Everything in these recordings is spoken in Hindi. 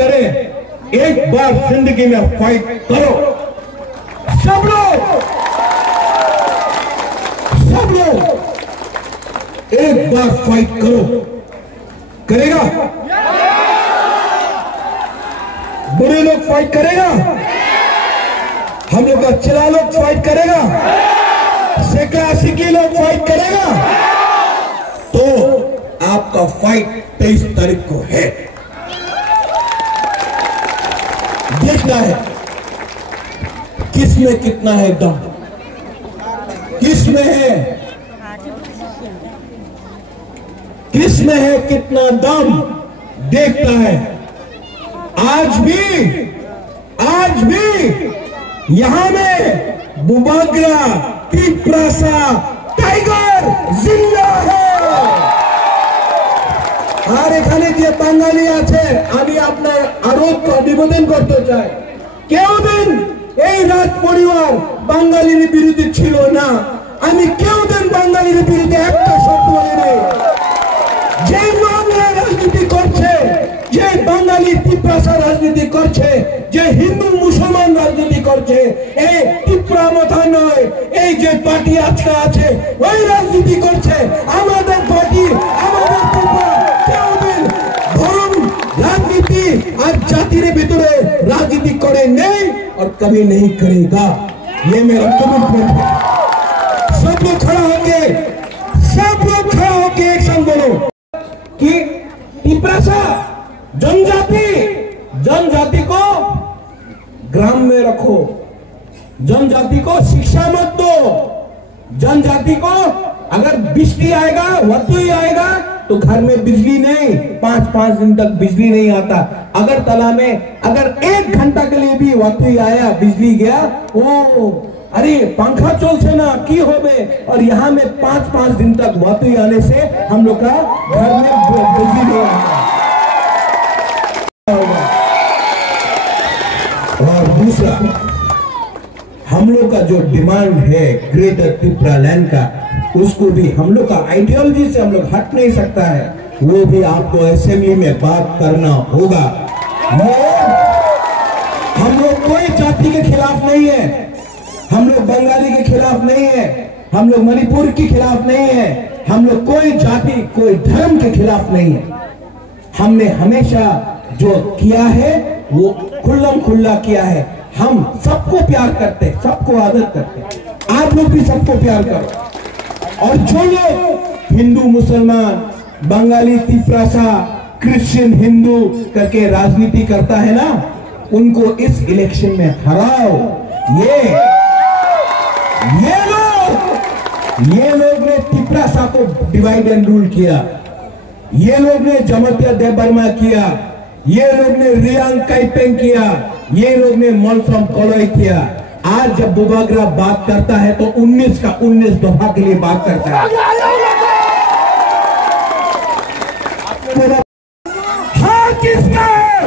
करे, एक बार जिंदगी में फाइट करो। सब लोग एक बार फाइट करो। करेगा? बुरे लोग फाइट करेगा? हम लोग का अच्छे लोग फाइट करेगा? सेका सिक्की लोग फाइट करेगा? तो आपका फाइट 23 तारीख को है। देखना है किसमें कितना है दम, किसमें है कितना दम, देखता है। आज भी यहां में बुबाग्रा तिप्रासा टाइगर जिंदा है। আর এখানে যে বাঙালি আছে আমি আপনার আরো নিবেদন করতে চাই, কেউদিন এই রাজ পরিবার বাঙালির বিরুদ্ধে ছিল না। আমি কেউদিন বাঙালির বিরুদ্ধে একটা শব্দ বলি নাই। যে বাংলা রাজনীতি করছে, যে বাঙালি তিপ্রাসা রাজনীতি করছে, যে হিন্দু মুসলমান রাজনীতি করছে, এই তিপ্রা মাথা নয়, এই যে পার্টি আজকে আছে ওই রাজনীতি করছে। আমাদের পার্টি, আমাদের তিপ্রা কেউদিন ধর্ম রাজনীতি আর জাতির ভিতরে রাজনীতি করে নেই और कभी नहीं करेगा। ये मेरा कमिटमेंट है। सब लोग खड़ा होके एक संग बोलो कि तिप्रासा जनजाति को ग्राम में रखो, जनजाति को शिक्षा मत दो, जनजाति को अगर बिजली आएगा वही आएगा तो घर में बिजली नहीं, 5-5 दिन तक बिजली नहीं आता। अगर तला में अगर 1 घंटा के लिए भी वही आया बिजली गया, ओ अरे पंखा चलছে ना की होबे, और यहाँ में 5-5 दिन तक वही आने से हम लोग का घर में बिजली नहीं आता। और दूसरा हम लोग का जो डिमांड है ग्रेटर त्रिपुरा लैंड का, उसको भी हम लोग का आइडियोलॉजी से हम लोग हट नहीं सकता है, वो भी आपको असेंबली में बात करना होगा। हम लोग कोई जाति के खिलाफ नहीं है, हम लोग बंगाली के खिलाफ नहीं है, हम लोग मणिपुर के खिलाफ नहीं है, हम लोग कोई जाति कोई धर्म के खिलाफ नहीं है। हमने हमेशा जो किया है वो खुल्लम खुल्ला किया है। हम सबको प्यार करते, सबको आदर करते, आप लोग भी सबको प्यार करो। और जो लोग हिंदू मुसलमान बंगाली तिप्रासा क्रिश्चियन हिंदू करके राजनीति करता है ना, उनको इस इलेक्शन में हराओ। ये लोग ने तिप्रासा को डिवाइड एंड रूल किया, ये लोग ने जमतिया देबबर्मा किया, ये लोग ने रियांग काइपेंग किया, ये लोग ने मोलफ्रॉम कोलोई किया। आज जब बुबाग्रा बात करता है तो 19 का 19 दफा के लिए बात करता है। हाँ किसका है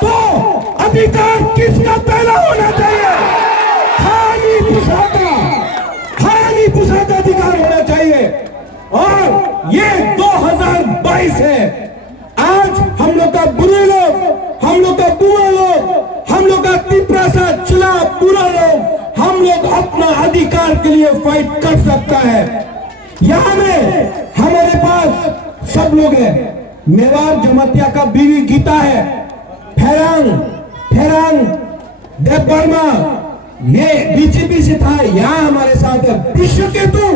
तो अधिकार किसका पहला होना चाहिए? हानि पुसाता अधिकार होना चाहिए। और ये 2022 है। आज हम लोग का बुरे लोग, हम लोग का बुआ लोग, हम लोग का तिप्रासा चला बुरा लोग, हम लोग अपना अधिकार के लिए फाइट कर सकता है। यहाँ में हमारे पास सब लोग हैं। मेवाड़ जमतिया का बीवी गीता है, फेरांग देबबर्मा ये बीजेपी से था, यहाँ हमारे साथ है। विश्वकेतु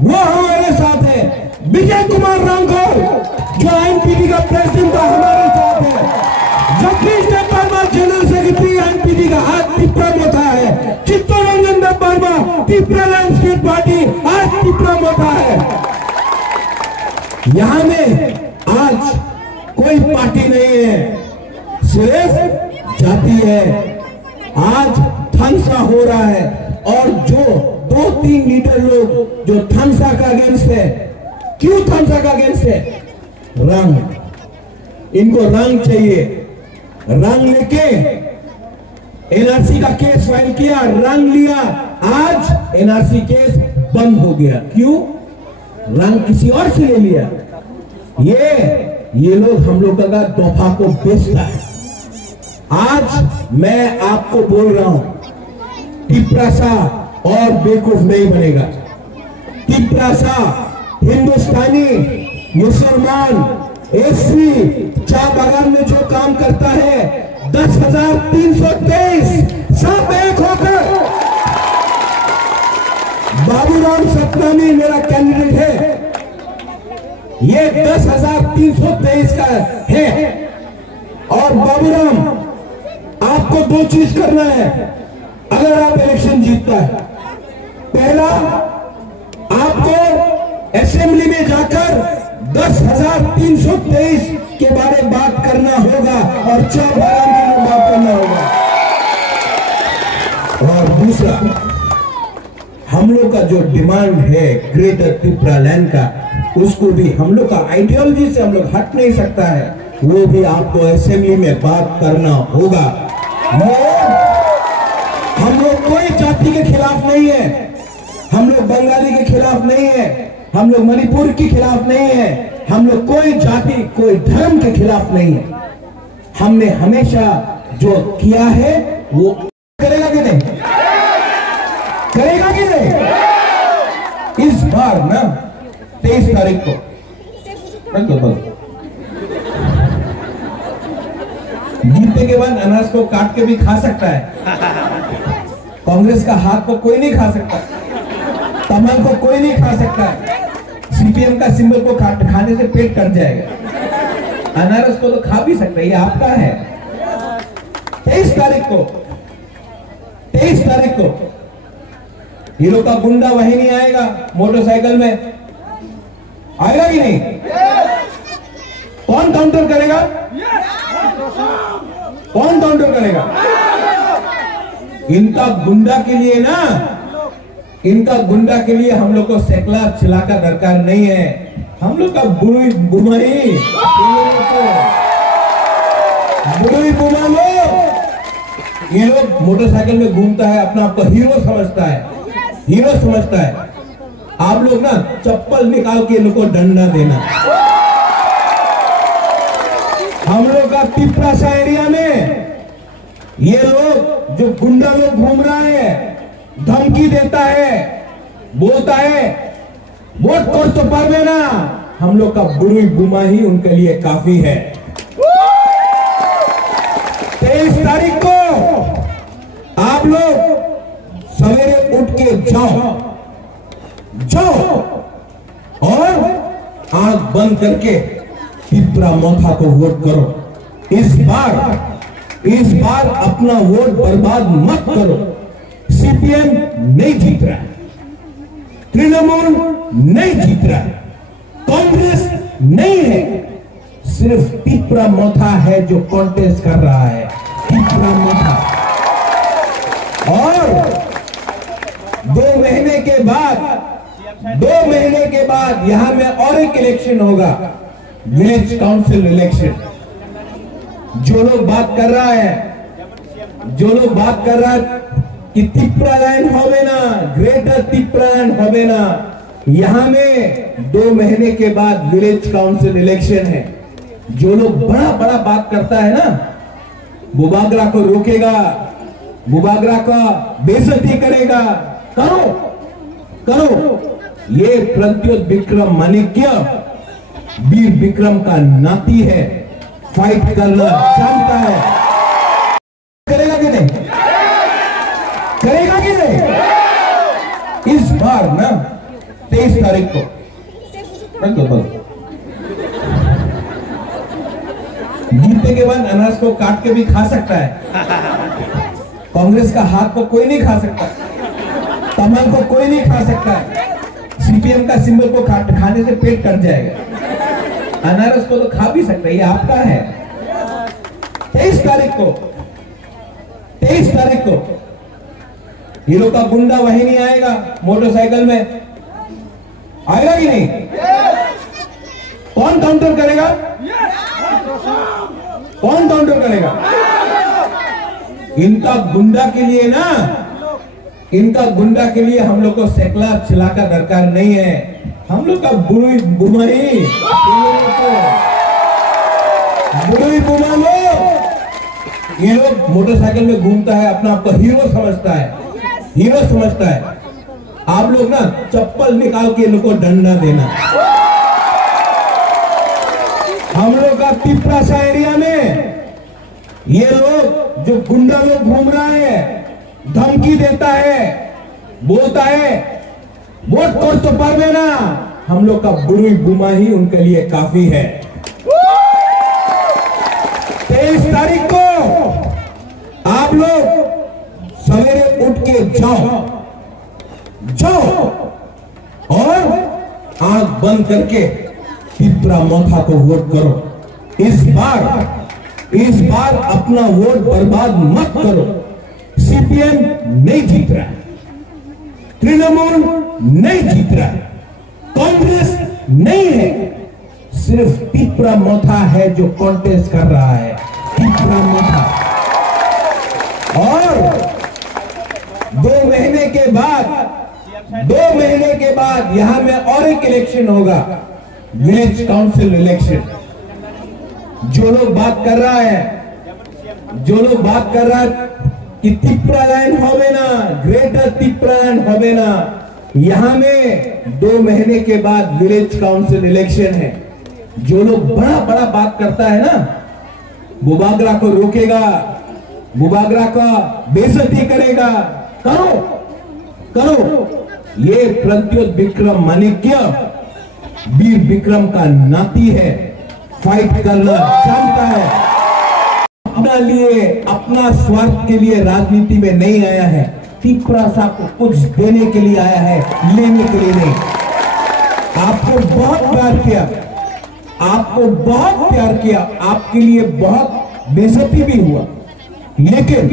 वो हमारे साथ है। विजय कुमार रांघोर जो आईएनपीटी का प्रेसिडेंट था हमारे साथ है। जगदीश देबबर्मा जनरल सेक्रेटरी आईएनपीटी का आज तिप्रा मोथा है। चित्तरंजन देबबर्मा तिप्रा लैंडस्केप पार्टी आज तिप्रा मोथा है। यहाँ में आज कोई पार्टी नहीं है, सिर्फ जाति है। आज थनसा हो रहा है और जो 2-3 लीडर लोग जो थनसा का अगेंस्ट है, क्यों थनसा का अगेंस्ट है? रंग, इनको रंग चाहिए। रंग लेके एनआरसी का केस फाइल किया, रंग लिया, आज एनआरसी केस बंद हो गया। क्यों? रंग किसी और से ले लिया। ये ये लोग हम लोग का तोहफा को बेचता है। आज मैं आपको बोल रहा हूं, टिप्रासा और बेवकूफ नहीं बनेगा। टिप्रासा हिंदुस्तानी मुसलमान एससी चाय बागान में जो काम करता है 10,323 सब एक होकर बाबूराम सत्तानी मेरा कैंडिडेट है। ये 10,323 का है। और बाबूराम, आपको दो चीज करना है अगर आप इलेक्शन जीतता है। पहला, आपको असेंबली में जाकर 10,323 के बारे में बात करना होगा और चाय बागान के लिए बात करना होगा। और दूसरा, हम लोग का जो डिमांड है ग्रेटर त्रिपुरा लैंड का, उसको भी हम लोग का आइडियोलॉजी से हम लोग हट नहीं सकता है, वो भी आपको असेंबली में बात करना होगा। हम लोग कोई जाति के खिलाफ नहीं है, हम लोग बंगाली के खिलाफ नहीं है, हम लोग मणिपुर के खिलाफ नहीं है, हम लोग कोई जाति कोई धर्म के खिलाफ नहीं है। हमने हमेशा जो किया है वो करेगा कि नहीं, करेगा कि नहीं। इस बार ना 23 तारीख को जीतने के बाद अनाज को काट के भी खा सकता है। कांग्रेस का हाथ को कोई नहीं खा सकता, कमल को कोई नहीं खा सकता है। सीपीएम का सिंबल को खाने से पेट कट जाएगा। अनारस को तो खा भी सकता है, ये आपका है। 23 तारीख को हीरो का गुंडा वहीं नहीं आएगा, मोटरसाइकिल में आएगा कि नहीं? कौन काउंटर करेगा? कौन काउंटर करेगा? इनका गुंडा के लिए ना, इनका गुंडा के लिए हम लोग को सेकला छिला का दरकार नहीं है। हम लोग का बुरी बुमाई बुमा लोग, ये लोग मोटरसाइकिल में घूमता है, अपना आपको हीरो समझता है, हीरो समझता है। आप लोग ना चप्पल निकाल के इनको डंडा देना। हम लोग का टिप्रासा एरिया में ये लोग जो गुंडा लोग घूम रहा है, धमकी देता है, बोलता है वोट कर तो पावे ना, हम लोग का बुरी बुमा ही उनके लिए काफी है। 23 तारीख को आप लोग सवेरे उठ के जाओ और आंख बंद करके टिप्रा मोथा को वोट करो। इस बार अपना वोट बर्बाद मत करो। सीपीएम नहीं जीत रहा, तृणमूल नहीं जीत रहा, कांग्रेस नहीं है, सिर्फ टिप्रा मोथा है जो कॉन्टेस्ट कर रहा है। टिप्रा मोथा। और 2 महीने के बाद यहां में और एक इलेक्शन होगा, विलेज काउंसिल इलेक्शन। जो लोग बात कर रहा है कि टिप्रा लैंड होवे ना, ग्रेटर टिप्रा लैंड होवे ना, यहां में 2 महीने के बाद विलेज काउंसिल इलेक्शन है। जो लोग बड़ा बात करता है ना, बुबागरा को रोकेगा, बुबागरा का बेइज्जती करेगा, करो। ये प्रद्योत विक्रम माणिक्य वीर विक्रम का नाती है, फाइट करना जानता है। करेगा कि नहीं, करेगा कि नहीं? इस बार ना 23 तारीख को जीतने के बाद अनाज को काट के भी खा सकता है। कांग्रेस का हाथ को कोई नहीं खा सकता, कमल को कोई नहीं खा सकता है। सीपीएम का सिंबल को खाने से पेट कट जाएगा। अनारस को तो खा भी सकता है, ये आपका है। 23 तारीख को हीरो का गुंडा वहीं नहीं आएगा, मोटरसाइकिल में आएगा कि नहीं? कौन काउंटर करेगा? कौन काउंटर करेगा? इनका गुंडा के लिए ना, इनका गुंडा के लिए हम लोग को सेकला छिला का दरकार नहीं है। हम लोग का बुरी बुमाई बुरी बुमा लोग, ये लोग मोटरसाइकिल में घूमता है, अपना आपको हीरो समझता है, हीरो समझता है। आप लोग ना चप्पल निकाल के इनको डंडा देना। हम लोग का पिपरासा एरिया में ये लोग जो गुंडा लोग घूम रहा है, धमकी देता है, बोलता है वोट कर तो पावे ना, हम लोग का बुरी बुमा ही उनके लिए काफी है। 23 तारीख को आप लोग सवेरे उठ के जाओ और आंख बंद करके पिपरा मोथा को वोट करो। इस बार अपना वोट बर्बाद मत करो। सीपीएम नहीं जीत रहा है, तृणमूल नहीं जीत रहा है, कांग्रेस नहीं है, सिर्फ पिपरा मोथा है जो कॉन्टेस्ट कर रहा है, पिपरा मोथा। और 2 महीने के बाद यहां में और एक इलेक्शन होगा, विलेज काउंसिल इलेक्शन। जो लोग बात कर रहा है कि तिप्रा लैंड होवे ना, ग्रेटर तिप्रा लैंड होवे ना, यहां में 2 महीने के बाद विलेज काउंसिल इलेक्शन है। जो लोग बड़ा बात करता है ना, बुबागरा को रोकेगा, बुबागरा का बेइज्जती करेगा, करो। ये प्रद्योत विक्रम माणिक्य वीर विक्रम का नाती है, फाइट करना जानता है, अपना लिए अपना स्वार्थ के लिए राजनीति में नहीं आया है, तिपरासा को कुछ देने के लिए आया है, लेने के लिए नहीं। आपको बहुत प्यार किया, आपके लिए बहुत बेइज्जती भी हुआ, लेकिन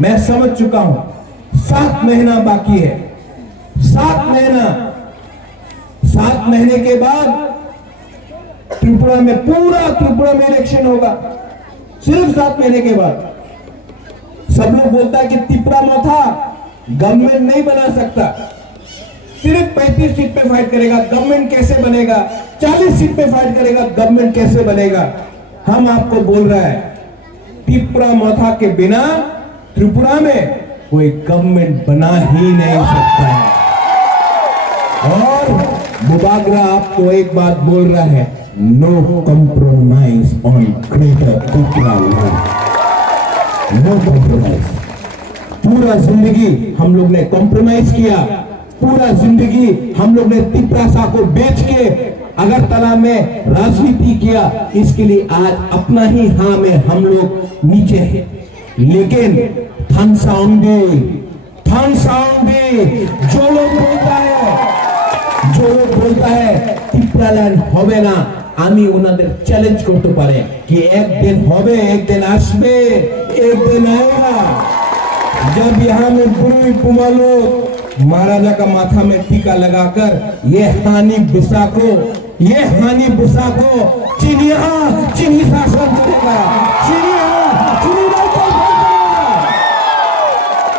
मैं समझ चुका हूं 7 महीना बाकी है। 7 महीने के बाद त्रिपुरा में इलेक्शन होगा, सिर्फ 7 महीने के बाद। सब लोग बोलता है कि तिपरा मोथा गवर्नमेंट नहीं बना सकता, सिर्फ 35 सीट पे फाइट करेगा, गवर्नमेंट कैसे बनेगा? 40 सीट पे फाइट करेगा, गवर्नमेंट कैसे बनेगा? हम आपको बोल रहा है, तिपरा मोथा के बिना त्रिपुरा में कोई गवर्नमेंट बना ही नहीं सकता है। और बुबागरा आपको एक बात बोल रहा है, no compromise on greater Tripura land, no compromise. पूरा जिंदगी हम लोग ने कॉम्प्रोमाइज किया, पूरा जिंदगी हम लोग ने तिपरासा को बेच के अगरतला में राजनीति किया। इसके लिए आज अपना ही हां में हम लोग नीचे हैं, लेकिन थान साउंडे जो लोग बोलता है तिपरा लैंड होवे ना, आमी उनादेर चैलेंज करते पारे कि एक दिन होवे, एक दिन आसबे, एक दिन आएगा जब यहाँ में बुरी पुमा लोग महाराजा का माथा में टीका लगाकर ये हानि बुसा को चीनी शासन करेगा,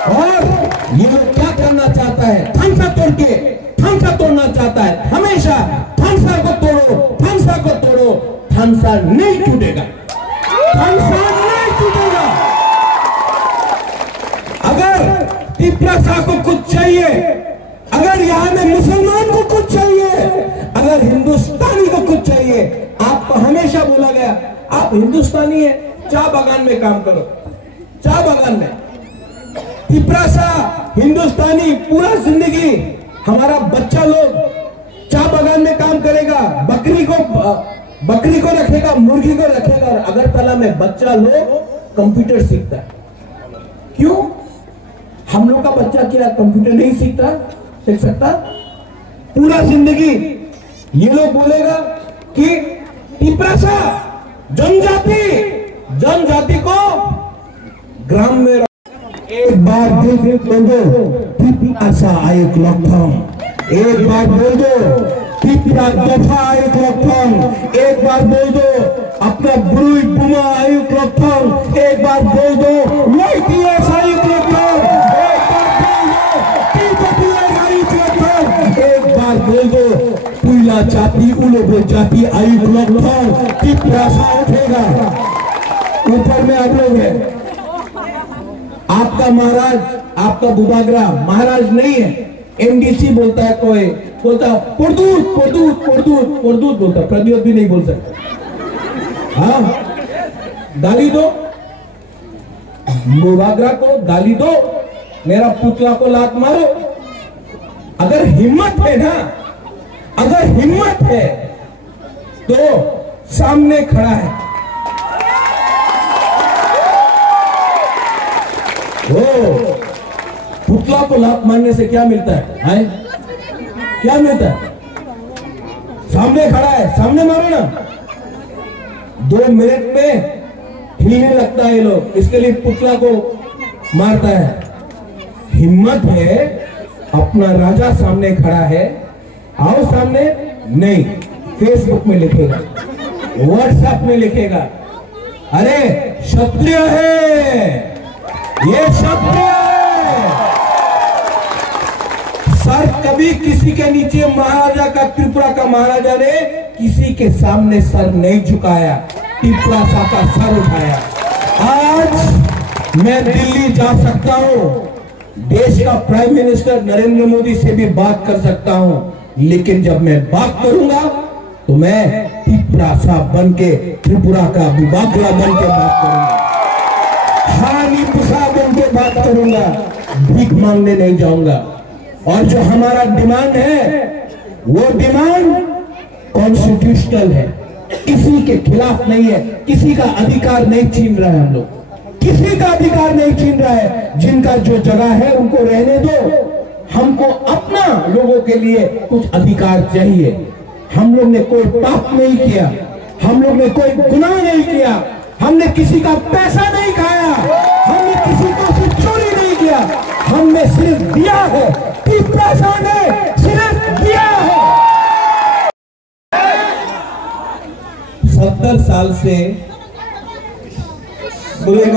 और ये लोग क्या करना चाहता है? थानसा तोड़ना चाहता है। हमेशा थानसा को तोड़ो, थानसा नहीं टूटेगा, अगर तिपरासा को कुछ चाहिए, अगर यहाँ में मुसलमान को कुछ चाहिए, अगर हिंदुस्तानी को कुछ चाहिए, आपको हमेशा बोला गया आप हिंदुस्तानी है, चाय बागान में काम करो, चाय बागान में। तिपरासा हिंदुस्तानी, पूरा जिंदगी हमारा बच्चा लोग चाय बागान में काम करेगा, बकरी को रखेगा, मुर्गी को रखेगा, और अगरतला में बच्चा लोग कंप्यूटर सीखता है। क्यों? हम लोग का बच्चा क्या कंप्यूटर नहीं सीख सकता? पूरा जिंदगी ये लोग बोलेगा कि तिपरासा जनजाति को ग्राम में। एक बार दिल से बोल दो तिपरासा आयुक लक्षण, एक बार बोल दो तिपरा दफा आयुक लक्षण, एक बार बोल दो अपना बुरुई बुमा आयुक लक्षण, एक बार बोल दो YTS आयुक लक्षण, एक बार बोल दो पुइला चापी उलोबो तो जाति आयु लोग तिप्रासा उठेगा। ऊपर में आप लोग है, आपका महाराज, आपका बुबागरा महाराज नहीं है, एमडीसी बोलता है, कोई बोलता पुरदूत पुरदूत पुरदूत पुरदूत बोलता, प्रद्योत भी नहीं बोल सकता। हाँ, गाली दो बुबागरा को, गाली दो, मेरा पुतला को लात मारो। अगर हिम्मत है ना, अगर हिम्मत है तो सामने खड़ा है वो। पुतला को लात मारने से क्या मिलता है? क्या मिलता है? सामने खड़ा है, सामने मारो ना। 2 मिनट में हिलने लगता है ये लोग, इसके लिए पुतला को मारता है। हिम्मत है, अपना राजा सामने खड़ा है, आओ सामने। नहीं, फेसबुक में लिखेगा, व्हाट्सएप में लिखेगा, अरे क्षत्रिय है, ये क्षत्रिय है। सर कभी किसी के नीचे महाराजा का, त्रिपुरा का महाराजा ने किसी के सामने सर नहीं झुकाया, तिप्रासा का सर उठाया। आज मैं दिल्ली जा सकता हूं, देश का प्राइम मिनिस्टर नरेंद्र मोदी से भी बात कर सकता हूं, लेकिन जब मैं बात करूंगा तो मैं तिप्रासा बन के, त्रिपुरा का बुबागरा बन के बात करूंगा, हानी पुसा बन के बात करूंगा, भीख मांगने नहीं जाऊंगा। और जो हमारा डिमांड है वो डिमांड कॉन्स्टिट्यूशनल है, किसी के खिलाफ नहीं है, किसी का अधिकार नहीं छीन रहा है। हम लोग किसी का अधिकार नहीं छीन रहा है, जिनका जो जगह है उनको रहने दो। हमको अपना लोगों के लिए कुछ अधिकार चाहिए। हम लोग ने कोई पाप नहीं किया, हम लोग ने कोई गुनाह नहीं किया, हमने किसी का पैसा नहीं खाया, हमने किसी को से चोरी नहीं किया, हमने सिर्फ दिया है, तिप्रासा ने सिर्फ दिया है। 70 साल से प्लीज,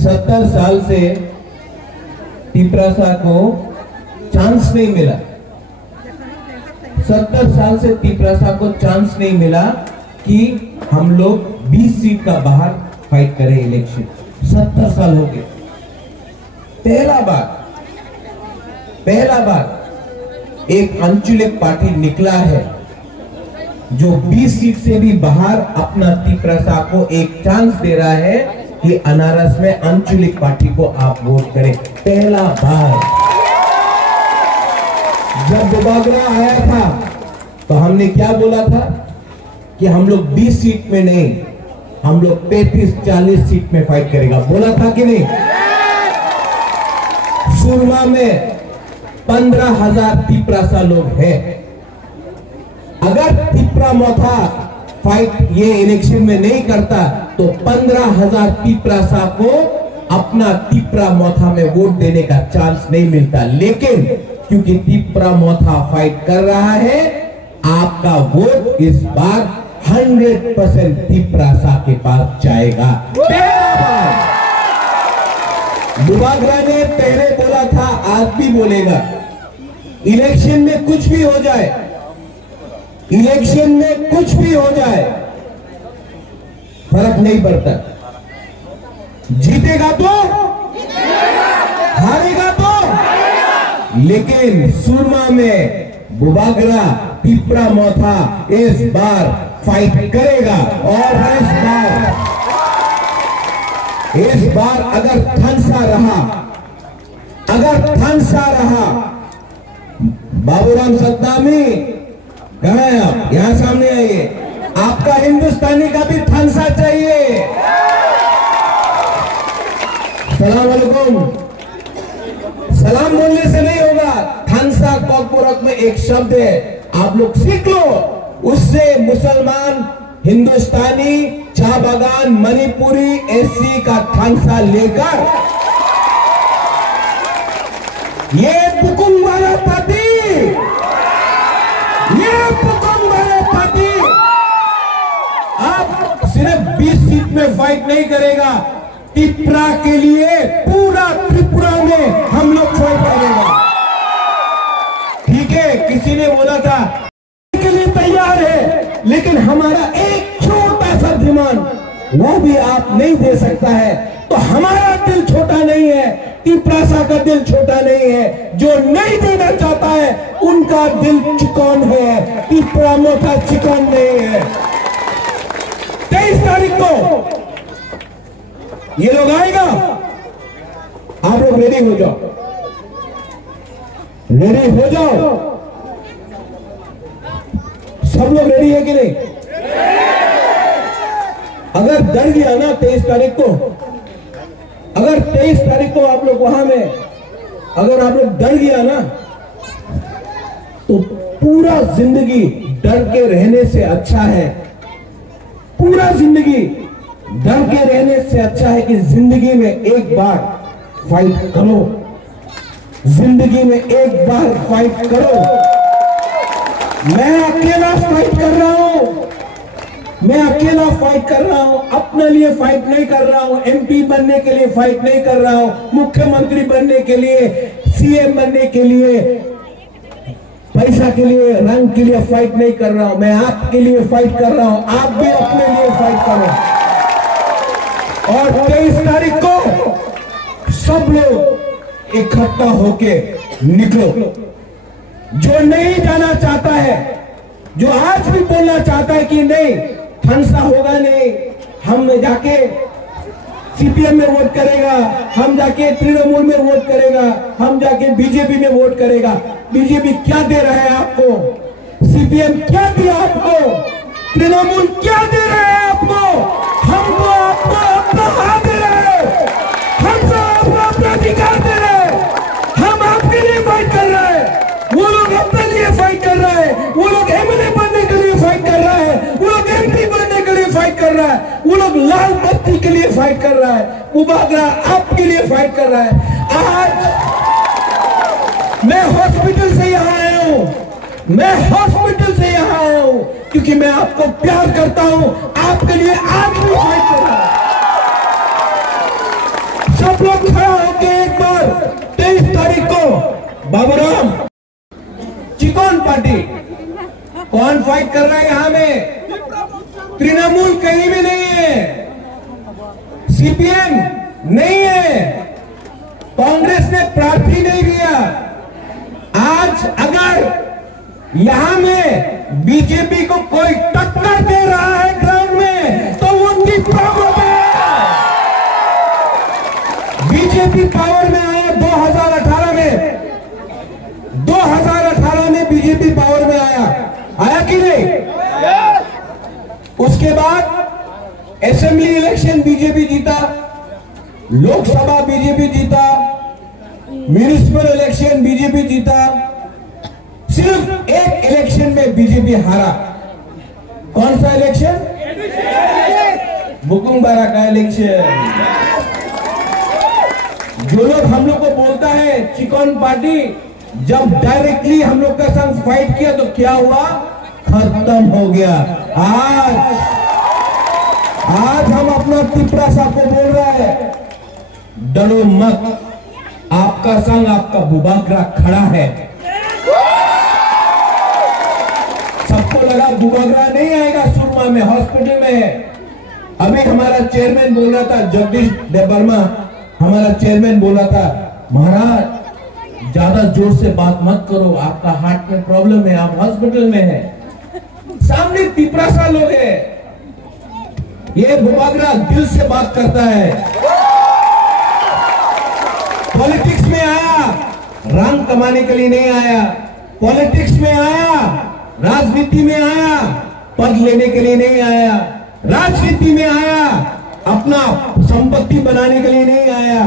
70 साल से तिप्रासा को चांस नहीं मिला, 70 साल से तिप्रासा को चांस नहीं मिला कि हम लोग 20 सीट का बाहर फाइट करें इलेक्शन। 70 साल हो गए। पहला बार एक आंचलिक पार्टी निकला है जो 20 सीट से भी बाहर अपना तिप्रासा को एक चांस दे रहा है कि अनारस में आंचलिक पार्टी को आप वोट करें। पहला बार। जब बुबागरा आया था तो हमने क्या बोला था कि हम लोग 20 सीट में नहीं, हम लोग 35-40 सीट में फाइट करेगा, बोला था कि नहीं? सुरमा में 15,000 तिप्रासा लोग हैं। अगर तिप्रा मोथा फाइट ये इलेक्शन में नहीं करता तो 15,000 तिप्रासा को अपना तिप्रा मोथा में वोट देने का चांस नहीं मिलता। लेकिन क्योंकि तिप्रा मोथा फाइट कर रहा है, आपका वोट इस बार 100% तिप्रासा के पास जाएगा। बुबागरा ने पहले बोला था, आज भी बोलेगा, इलेक्शन में कुछ भी हो जाए, इलेक्शन में कुछ भी हो जाए फर्क नहीं पड़ता, जीतेगा तो हारेगा तो, लेकिन सुरमा में बुबागरा तिप्रा मोथा इस बार फाइट करेगा। और इस बार अगर थनसा रहा, बाबूराम सत्तामी कहां है आप? यहां सामने आइए। आपका हिंदुस्तानी का भी थनसा चाहिए। सलाम वालेकुम। सलाम बोलने से नहीं होगा, थनसा कॉकपोरक में एक शब्द है, आप लोग सीख लो। उससे मुसलमान, हिंदुस्तानी, चाह बागान, मणिपुरी, एससी का थनसा लेकर ये पुकुम वाला पार्टी, आप सिर्फ 20 सीट में फाइट नहीं करेगा, तिप्रा के लिए पूरा त्रिपुरा में हम लोग फाइट करेगा। किसी ने बोला था के लिए तैयार है, लेकिन हमारा एक छोटा सा धीमान वो भी आप नहीं दे सकता है। तो हमारा दिल छोटा नहीं है, तिपरासा का दिल छोटा नहीं है। जो नहीं देना चाहता है उनका दिल चिकन है, तिपरा मोटा चिकन नहीं है। 23 तारीख को ये लोग आएगा, आप लोग रेडी हो जाओ, रेडी हो जाओ। सब लोग रेडी है कि नहीं? अगर डर गया ना 23 तारीख को, अगर 23 तारीख को आप लोग वहां में अगर आप लोग डर गया ना, तो पूरा जिंदगी डर के रहने से अच्छा है, पूरा जिंदगी डर के रहने से अच्छा है कि जिंदगी में एक बार फाइट करो, जिंदगी में एक बार फाइट करो। मैं अकेला फाइट कर रहा हूं, मैं अकेला फाइट कर रहा हूं, अपने लिए फाइट नहीं कर रहा हूं, एमपी बनने के लिए फाइट नहीं कर रहा हूं, मुख्यमंत्री बनने के लिए, सीएम बनने के लिए, पैसा के लिए, रंग के लिए फाइट नहीं कर रहा हूं। मैं आपके लिए फाइट कर रहा हूं, आप भी अपने लिए फाइट करो। और 23 तारीख को सब लोग इकट्ठा होके निकलो। जो नहीं जाना चाहता है, जो आज भी बोलना चाहता है कि नहीं फंसा होगा नहीं, हम जाके सीपीएम में वोट करेगा, हम जाके तृणमूल में वोट करेगा, हम जाके बीजेपी में वोट करेगा। बीजेपी क्या दे रहा है आपको? सीपीएम क्या दिया आपको? तृणमूल क्या दे रहा है आपको? हमको आपको अपना हाथ दे रहे हैं, हमको आपको अपना अधिकार दे रहे हैं। हम आपके लिए फाइट कर रहे हैं, वो लोग अपने लिए फाइट कर रहा है, वो लोग एमएलए बनने के लिए फाइट कर रहा है, वो लोग एमपी बनने के लिए फाइट कर रहा है, वो लोग लाल बत्ती के लिए फाइट कर रहा है, मुबागरा आपके लिए फाइट कर रहा है। आज मैं हॉस्पिटल से यहाँ आया हूँ, मैं हॉस्पिटल से यहाँ आया हूँ क्योंकि मैं आपको प्यार करता हूँ, आपके लिए आज भी फाइट कर रहा हूँ। सब लोग खड़ा होकर एक बार 23 तारीख को बाबूराम चिकन पार्टी कौन फाइट कर रहा है? यहां में तृणमूल कहीं भी नहीं है, सीपीएम नहीं है, कांग्रेस ने प्रार्थी नहीं दिया। आज अगर यहां में बीजेपी को कोई टक्कर दे रहा है ग्राउंड में, तो वो पावर में है। बीजेपी पावर में आया 2018 में, 2018 में बीजेपी पावर में आया कि नहीं? उसके बाद असेंबली इलेक्शन बीजेपी जीता, लोकसभा बीजेपी जीता, म्युनिसिपल इलेक्शन बीजेपी जीता, सिर्फ एक इलेक्शन में बीजेपी हारा। कौन सा इलेक्शन? बुकुमबारा का इलेक्शन। जो लोग हम लोग को बोलता है चिकन पार्टी, जब डायरेक्टली हम लोग का संग फाइट किया तो क्या हुआ? खत्म हो गया। आज हम अपना तिपरासा को बोल रहा है, डरो मत, आपका संग, आपका बुबागरा खड़ा है। सबको लगा बुबागरा नहीं आएगा, सुरमा में हॉस्पिटल में है। अभी हमारा चेयरमैन बोल रहा था, जगदीश देवर्मा हमारा चेयरमैन बोला था, महाराज ज्यादा जोर से बात मत करो, आपका हार्ट में प्रॉब्लम है, आप हॉस्पिटल में हैं। सामने तिपरासा लोग है, ये बुबागरा दिल से बात करता है। पॉलिटिक्स में आया, रंग कमाने के लिए नहीं आया, पॉलिटिक्स में आया, राजनीति में आया, पद लेने के लिए नहीं आया, राजनीति में आया, अपना संपत्ति बनाने के लिए नहीं आया,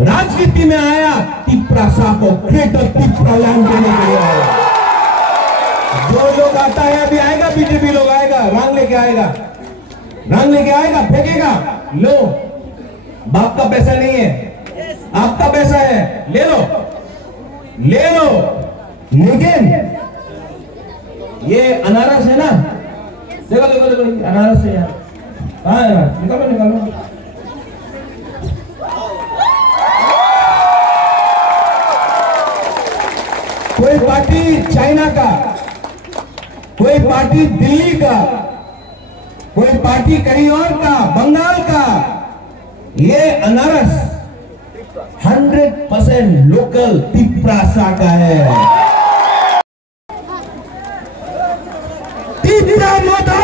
राजनीति में आया, तिपरासा को ग्रेटर तिपरालैंड देने के लिए आया। जो लोग आता है, अभी आएगा बीजेपी लोग आएगा, रंग लेके आएगा, रंग लेके आएगा, फेंकेगा। लो, बाप का पैसा नहीं है, आपका पैसा है, ले लो, ले लो। लेकिन ये अनारस है ना, देखो देखो देखो, अनारस है यार, हाँ यार, निकालो निकालो। कोई पार्टी चाइना का, कोई पार्टी दिल्ली का, कोई पार्टी कहीं और का, बंगाल का। ये अनारस 100% लोकल तिपरासा का है। तिपरा मोदा,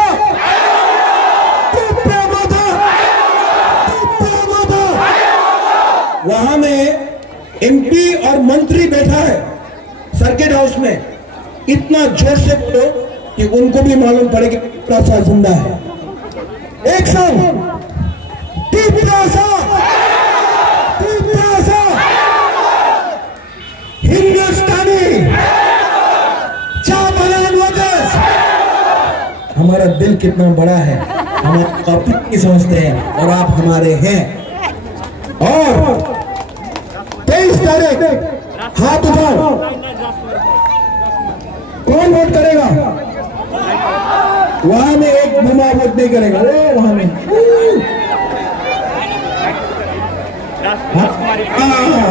तिपरा मोदा, तिपरा मोदा। वहां में एमपी और मंत्री बैठा है सर्किट हाउस में। इतना जोर से बोलो कि उनको भी मालूम पड़े कि तिपरासा जिंदा है। एक संग तिपरासा, तिपरासा, हिंदुस्तानी चावलान वर्कर्स। हमारा दिल कितना बड़ा है, हम आपको अपनी समझते हैं और आप हमारे हैं। और 23 तारीख हाथ उठाओ, कौन वोट करेगा? वहां में एक बिना वोट नहीं करेगा। वहां में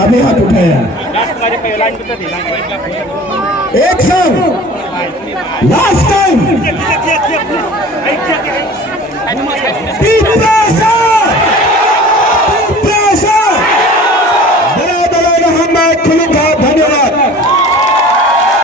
अभी हाथ उठाया। एक संग लास्ट टाइम तिपरासा, तिपरासा बड़ा बड़ा हम खुलूंगा।